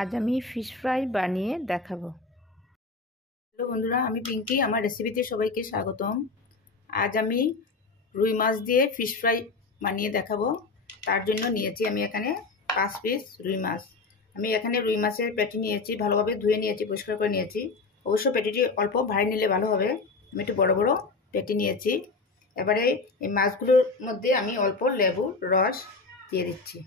আজ আমি fish fry বানিয়ে দেখাবো। হ্যালো বন্ধুরা, আমি পিঙ্কি। আমার রেসিপিতে সবাইকে স্বাগতম। আজ আমি রুই মাছ দিয়ে ফিশ ফ্রাই বানিয়ে দেখাবো। তার জন্য নিয়েছি আমি এখানে 5 পিস রুই মাছ। আমি এখানে রুই মাছের পেটি নিয়েছি, ভালোভাবে ধুয়ে নিয়েছি, পরিষ্কার করে নিয়েছি। অবশ্য পেটিটি অল্প ভারী নিলে ভালো হবে। আমি একটু বড় বড় পেটি নিয়েছি। এবারে এই মাছগুলোর মধ্যে আমি অল্প লেবুর রস দিয়ে দিচ্ছি।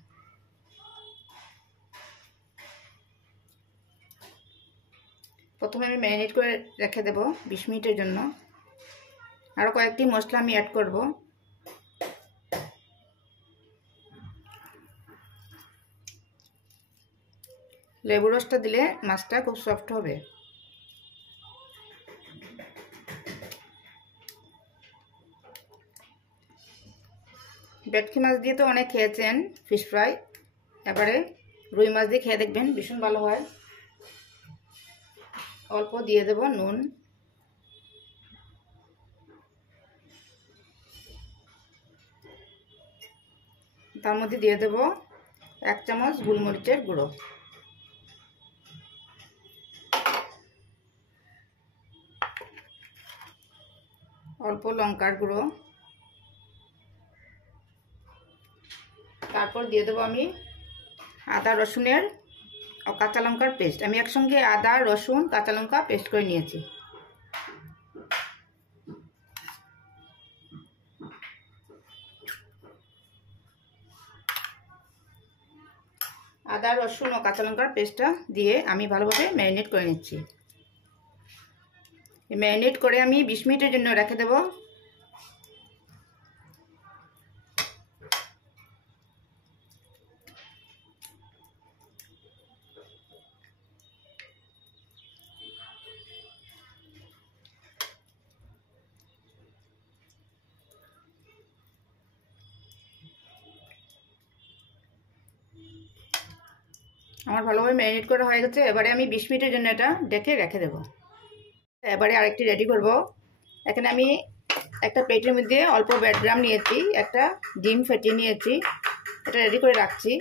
প্রথমে আমি ম্যারিনেট করে রেখে দেব 20 মিনিটের জন্য। আরও কয়েকটি মশলা আমি অ্যাড করব। লেবু রসটা দিলে মাছটা খুব সফট হবে। ভেটকি মাছ দিয়ে তো অনেক খেয়েছেন ফিশ ফ্রাই, এবারে রুই মাছ দিয়ে খেয়ে দেখবেন, ভীষণ ভালো হয়। অল্প দিয়ে দেব নুন, তার মধ্যে দিয়ে দেব 1 চামচ গোলমরিচের গুঁড়ো, অল্প লঙ্কার গুঁড়ো, তারপর দিয়ে দেবো আমি আদা রসুনের ও কাঁচা লঙ্কার পেস্ট। আমি একসঙ্গে আদা রসুন কাঁচা লঙ্কা পেস্ট করে নিয়েছি। আদা রসুন ও কাঁচা লঙ্কার পেস্টটা দিয়ে আমি ভালোভাবে ম্যারিনেট করে নিচ্ছি। ম্যারিনেট করে আমি 20 মিনিটের জন্য রেখে দেব। আমার ভালোভাবে ম্যারিনেট করা হয়ে গেছে। এবারে আমি 20 মিনিটের জন্য এটা ঢেকে রেখে দেব। এবারে আরেকটি রেডি করব। এখানে আমি একটা প্লেটের মধ্যে অল্প ব্রেডক্রাম্ব নিয়েছি, একটা ডিম ফেটিয়ে নিয়েছি, এটা রেডি করে রাখছি।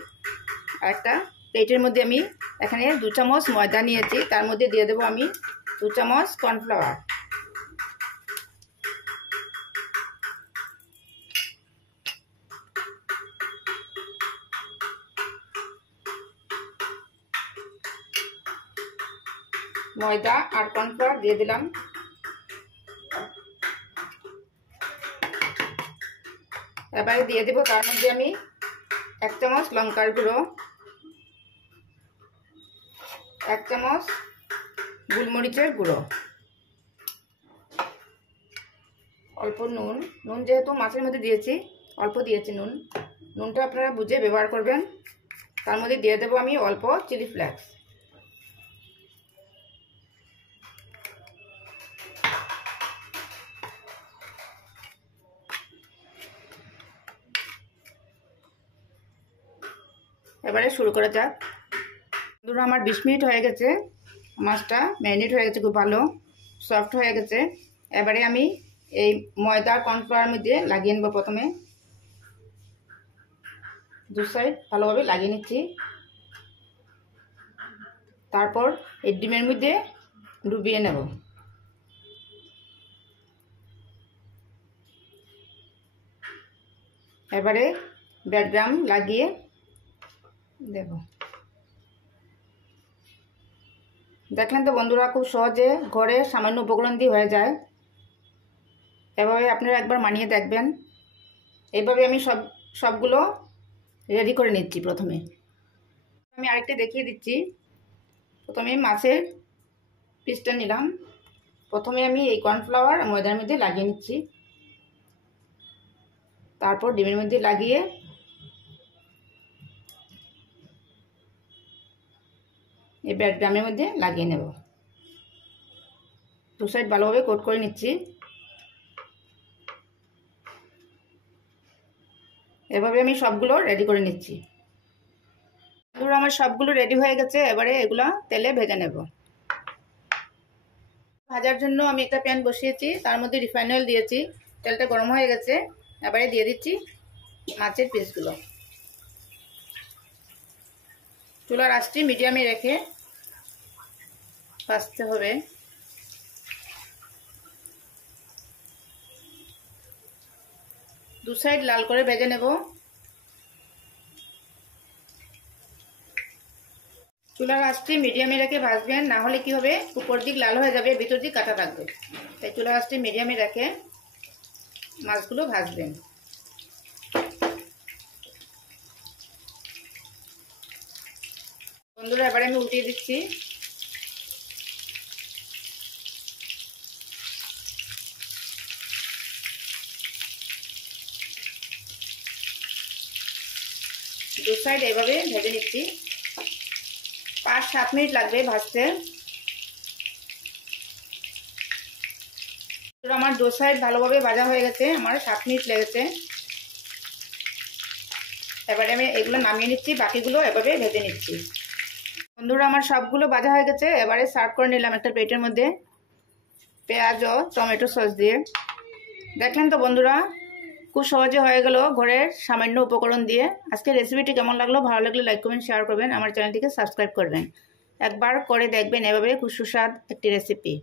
আর একটা প্লেটের মধ্যে আমি এখানে 2 চামচ ময়দা নিয়েছি, তার মধ্যে দিয়ে দেবো আমি 2 চামচ কর্নফ্লাওয়ার। ময়দা আর কর্নফ্লাওয়ার দিয়ে দিলাম। এবারে দিয়ে দেবো তার মধ্যে আমি 1 চামচ লঙ্কার গুঁড়ো, 1 চামচ গোলমরিচের গুঁড়ো, অল্প নুন। নুন যেহেতু মাছের মধ্যে দিয়েছি অল্প দিয়েছি নুন, নুনটা আপনারা বুঝে ব্যবহার করবেন। তার মধ্যে দিয়ে দেবো আমি অল্প চিলি ফ্লেক্স। এবারে শুরু করা যাক। ধরুন আমার 20 মিনিট হয়ে গেছে, মাছটা ম্যারিনেট হয়ে গেছে, খুব ভালো সফট হয়ে গেছে। এবারে আমি এই ময়দা কর্নফ্লাওয়ার মধ্যে লাগিয়ে নেব। প্রথমে 2 সাইড ভালোভাবে লাগিয়ে নিচ্ছি, তারপর এই ডিমের মধ্যে ডুবিয়ে নেব। এবারে ব্রেডক্রাম্ব লাগিয়ে দেব। দেখলেন তো বন্ধুরা, খুব সহজে ঘরে সামান্য উপকরণ দিয়ে হয়ে যায়। এভাবে আপনারা একবার বানিয়ে দেখবেন। এইভাবে আমি সবগুলো রেডি করে নিচ্ছি। প্রথমে আমি আরেকটা দেখিয়ে দিচ্ছি। প্রথমে মাছের পিসটা নিলাম, প্রথমে আমি এই কর্নফ্লাওয়ার ময়দার মধ্যে লাগিয়ে নিচ্ছি, তারপর ডিমের মধ্যে লাগিয়ে এই ব্রেডক্রাম্বের মধ্যে লাগিয়ে নেব। 2 সাইড ভালোভাবে কোট করে নিচ্ছি। এভাবে আমি সবগুলো রেডি করে নিচ্ছি। বন্ধুরা, আমার সবগুলো রেডি হয়ে গেছে। এবারে এগুলো তেলে ভেজে নেব। ভাজার জন্য আমি একটা প্যান বসিয়েছি, তার মধ্যে রিফাইন অয়েল দিয়েছি। তেলটা গরম হয়ে গেছে, এবারে দিয়ে দিচ্ছি মাছের পিসগুলো। চুলার আঁচটি মিডিয়ামে রেখে ভাজতে হবে। দু সাইড লাল করে ভেজে নেব। চুলার আঁচটি মিডিয়ামে রেখে ভাজবেন, না হলে কি হবে উপর দিক লাল হয়ে যাবে, ভিতর দিক কাটা থাকবে। তাই চুলার আঁচটি মিডিয়ামে রেখে মাছগুলো ভাজবেন। বন্ধুরা এবারে আমি উল্টিয়ে দিচ্ছি। দু সাইড এভাবে ভেজে নিচ্ছি। 5-7 মিনিট লাগবে ভাজতে। আমার দু সাইড ভালোভাবে ভাজা হয়ে গেছে, আমার 7 মিনিট লেগেছে। এবারে আমি এগুলো নামিয়ে নিচ্ছি, বাকিগুলো এভাবে ভেজে নিচ্ছি। বন্ধুরা আমার সবগুলো ভাজা হয়ে গেছে, এবারে সার্ভ করে নিলাম একটা প্লেটের মধ্যে পেঁয়াজ ও টমেটো সস দিয়ে। দেখলেন তো বন্ধুরা, খুব সহজে হয়ে গেল ঘরের সামান্য উপকরণ দিয়ে। আজকের রেসিপিটি কেমন লাগলো, ভালো লাগলে লাইক কমেন্ট শেয়ার করবেন, আমার চ্যানেলটিকে সাবস্ক্রাইব করবেন। একবার করে দেখবেন, এভাবে খুব সুস্বাদু একটি রেসিপি।